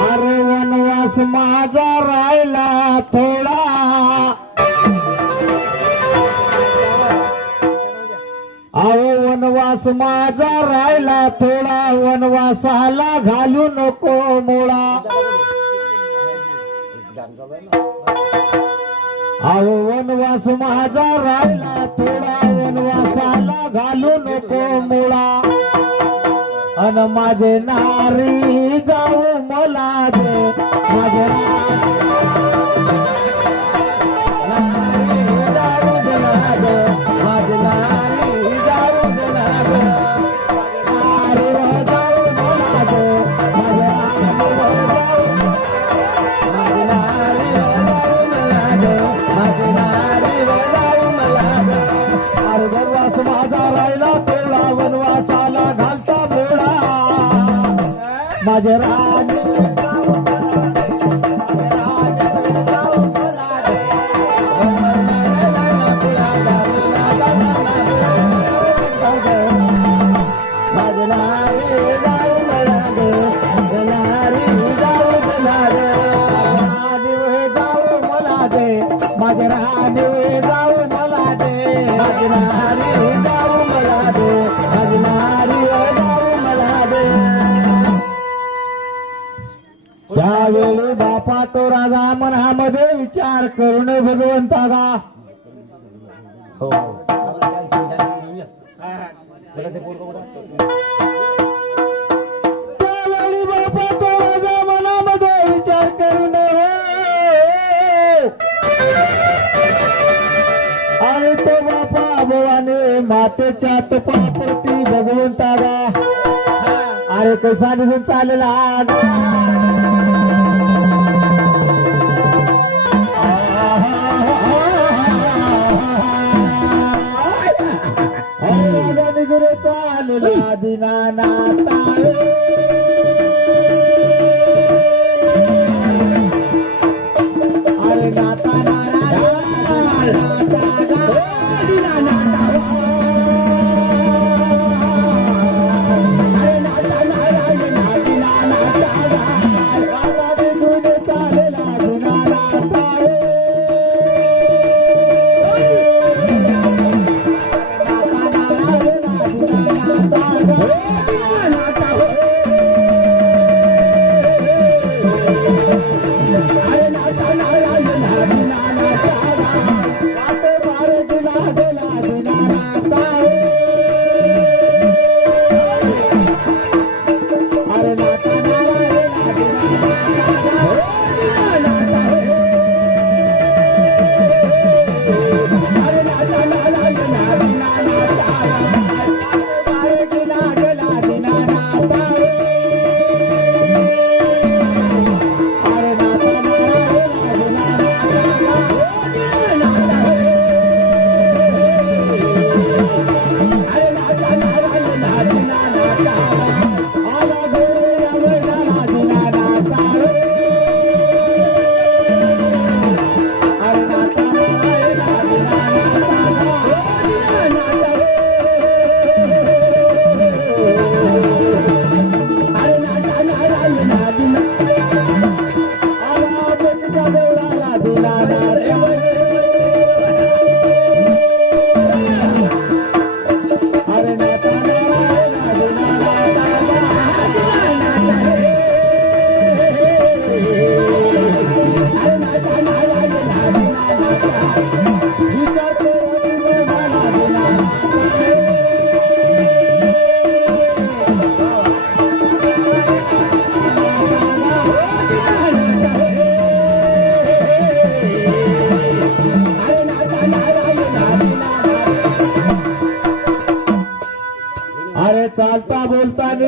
अरे वनवास माझा राहिला थोडा. अहो वनवास माझा राहिला थोडा. वनवासाला घालू नको मुळा अहो वनवास माझा अन माझे माझे राज जाऊ मला दे. माझे नारी जाऊ मला दे. त्यावेळी राजा मनामध्ये विचार करून भगवंता गा हो बापा तो राजा मनामध्ये विचार करून. आणि तो बापा भवाने मातेच्या तपाप्रती भगवंता गा अरे कसा निघून चाललेला நாது நானா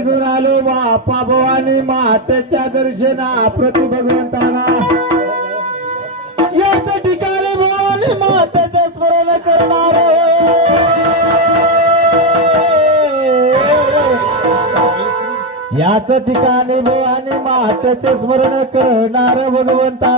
निघून आलो बापा भवानी मातेच्या दर्शना प्रति भगवंताना याच ठिकाणी भवानी मातेचं स्मरण करणार. याच ठिकाणी भवानी मातेचं स्मरण करणार भगवंता